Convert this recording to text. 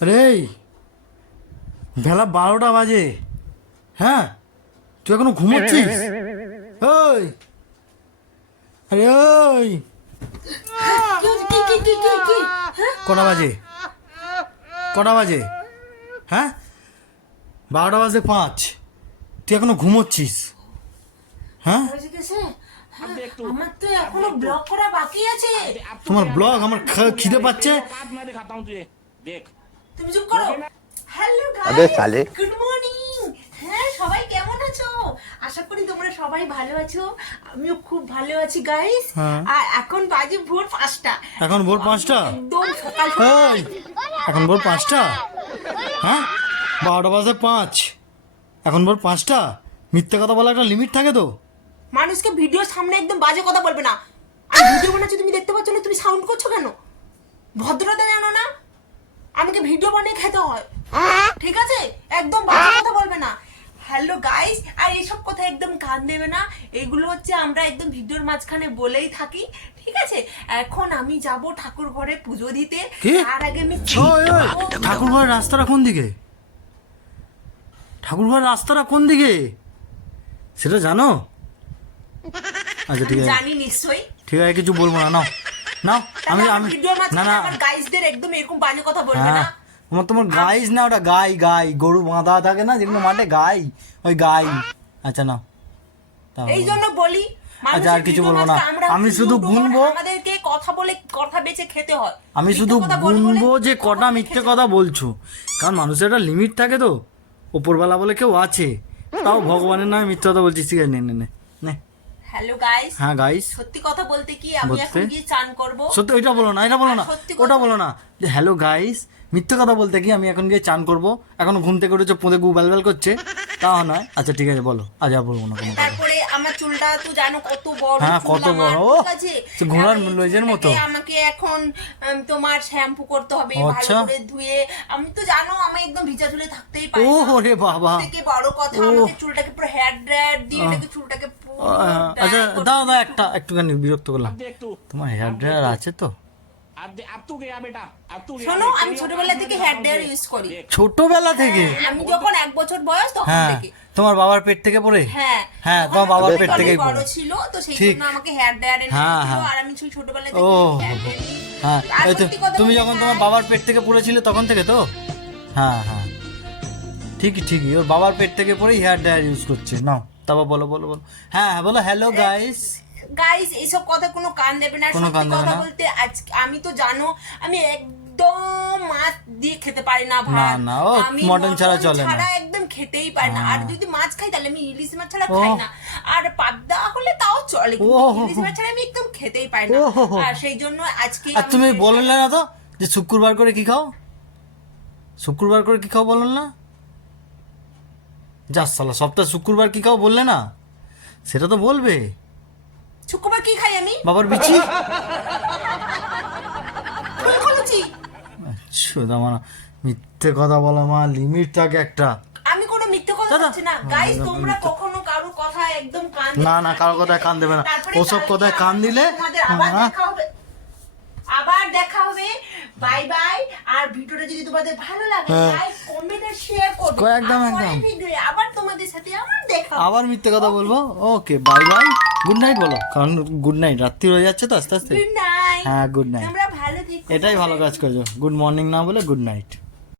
আরে বেলা 12টা বাজে, হ্যাঁ তুই এখনো ঘুমোচ্ছিস? ওই আরে ওই কটা বাজে? কটা বাজে? হ্যাঁ 12টা বাজে 5, তুই এখনো ঘুমোচ্ছিস? হ্যাঁ আমার তো এখনো ব্লগ করা বাকি আছে। তোমার ব্লগ? আমার খিদে পাচ্ছে। তুমি চুপ করো। হ্যালো अबे গাইস, साले গুড মর্নিং। হ্যাঁ সবাই কেমন আছো? আশা করি তোমরা সবাই ভালো আছো। আমিও খুব ভালো আছি গাইস। হ্যাঁ। আর এখন বাজে ভোর 5টা। এখন ভোর 5টা? একদম সকাল এই এখন ভোর 5টা? হ্যাঁ 12টা বাজে 5, এখন ভোর 5টা? মিথ্যে কথা বলা একটা লিমিট থাকে তো। মানুষকে ভিডিওর সামনে একদম বাজে কথা বলবে না। আমি ভিডিও বানাচ্ছি, তুমি দেখতে পাচ্ছ না? তুমি সাউন্ড করছো কেন? ভদ্রতা জানো না? আমাকে ভিডিও বানিয়ে খেতে হয়, ঠিক আছে? একদম বাজে কথা বলবে না। হ্যালো গাইস, আর এইসব কথা একদম কান দেবে না। এইগুলো হচ্ছে আমরা একদম ভিডিওর মাঝখানে বলেই থাকি, ঠিক আছে? এখন আমি যাব ঠাকুর ঘরে পুজো দিতে। কি? তার আগে আমি ওই ওই ঠাকুর ঘরের রাস্তাটা কোন দিকে? ঠাকুর ঘরের রাস্তাটা কোন দিকে সেটা জানো? আচ্ছা ঠিক আছে, জানি নিশ্চয়ই। ঠিক আছে, কিছু বলবো না। নাও নাও, আমি আমি ভিডিওর না মাঝখানে না, আবার গাইসদের একদম এরকম বাজে কথা বলবে হ্যাঁ না। তোমার গাইস না, ওটা গাই গাই, গরু বাঁধা থাকে না যেগুলো মাঠে, গাই, ওই গাই। আচ্ছা নাও তাহলে। এই জন্য বলি আচ্ছা, আর কিছু বলবো না। আমি শুধু গুনবো, আমাদেরকে কথা বলে কথা বেঁচে খেতে হয়। আমি শুধু গুনবো যে কটা মিথ্যে কথা বলছো, কারণ মানুষের একটা লিমিট থাকে তো। ওপরবেলা বলে কেউ আছে, তাও ভগবানের নামে মিথ্যে কথা বলছিস। ঠিক আছে, নে নে নে নে। হ্যালো গাইস, হ্যাঁ গাইস, সত্যি কথা বলতে কি আমি বলতে? এখন গিয়ে চান করব। সত্যি ওইটা বলো না, এটা বলো না, আর সত্যি কথা- ওটা বলো না। যে হ্যালো গাইস, মিথ্যে কথা বলতে কি আমি এখন গিয়ে চান করবো? এখনো ঘুম থেকে উঠেছো, পোঁদে গু বেলবেল করছে, তাও নয়। আচ্ছা ঠিক আছে বলো, আজ আর বলবো না কোনো কথা। তারপরে আমার চুলটা তো জানো কত বড়। হ্যাঁ, চুল কত আমার, বড়। ঠিক আছে? সে ঘোড়ার আমার এই লইজের মতো। চুলটাকে আমাকে এখন তোমার শ্যাম্পু করতে হবে, আচ্ছা। ভালো করে ধুয়ে। আমি তো জানো আমি একদম ভিজা চুলে থাকতেই পারি ও না। রে বাবা, থেকে বড় কথা, ও। আমাকে চুলটাকে পুরো হেয়ার ড্রায়ার দিয়ে এটাকে চুলটাকে পুরো আচ্ছা dry করতে দাও দাও, হবে। একটুখানি বিরক্ত করলাম। তোমার হেয়ার ড্রায়ার আছে তো? শোনো, আমি ছোটবেলা থেকে হেয়ার ড্রায়ার ইউজ করি। ছোটবেলা থেকে? আমি যখন 1 বছর বয়স তখন হ্যাঁ, থেকে। তোমার বাবার পেট থেকে পড়ে? হ্যাঁ হ্যাঁ, তখন তোমার বাবার আমার পেট অনেক থেকেই বড় পড়ে। ছিল, তো সেই ঠিক। জন্য আমাকে হেয়ার ড্রায়ার এনে হ্যাঁ, দিল। হ্যাঁ। আর আমি সেই ছোটবেলা ও থেকে হেয়ার ড্রায়ার নিই। হ্যাঁ, আর এই তো সত্যি কথা তুমি বলতে যখন চাই- তোমার বাবার পেট থেকে পড়েছিলে তখন থেকে তো? হ্যাঁ হ্যাঁ, ঠিকই ঠিকই, ওর বাবার পেট থেকে পড়ে হেয়ার ড্রায়ার ইউজ করছে। নাও তারপর বলো বলো বলো। হ্যাঁ হ্যাঁ বলো, হ্যালো গাইস। গাইস এইসব কথা কোনো কান দেবে না। কোনো কান সত্যি দেবে কথা না। বলতে আজকে আমি তো জানো আমি একদম মাছ দিয়ে খেতে পারি না ভাত। না, না, ও আমি মটন ছাড়া চলে না। ছাড়া একদম খেতেই পারি না। আর যদি মাছ খাই তাহলে আমি ইলিশ মাছ ছাড়া ও। খাই না। আর পাবদা হলে তাও চলে, কিন্তু ও। ইলিশ মাছ ছাড়া আমি একদম খেতেই পারি না। ও। আর সেই জন্য আজকে আর তুমি বললে না তো যে শুক্রবার করে কি খাও? শুক্রবার করে কি খাও বললে না? যা সালা, সপ্তাহে শুক্রবার কি খাও বললে না? সেটা তো বলবে। শুক্রবার কি খাই আমি? বাবার বিচি? ফুলকলুচি। সুদা মানা, মিথ্যে কথা বলা মা, লিমিট থাকে একটা। আমি কোনো মিথ্যে কথা দাদা। বলছি না গাইস। তোমরা কখনো কারো কথা একদম কান দেবে না না, কারো কথায় কান দেবে না। তারপরে ওসব কালকে কথায় কান দিলে তোমাদের আবার হ্যাঁ, দেখা হবে। আবার দেখা হবে। Bye bye. আর ভিডিওটা যদি তোমাদের ভালো লাগে হ্যাঁ। লাইক কমেন্ট আর শেয়ার করবে। একদম, আর একদম। পরের ভিডিওয়ে আবার তোমাদের সাথে আবার দেখা হবে। আবার মিথ্যে কথা বলবো। ওকে, বাই বাই, গুড নাইট বলো, কারণ গুড নাইট, রাত্রি হয়ে যাচ্ছে তো আস্তে আস্তে। Good night. হ্যাঁ, গুড নাইট। তোমরা ভালো থেকো। এটাই ভালো কাজ করেছো, গুড মর্নিং না বলে গুড নাইট।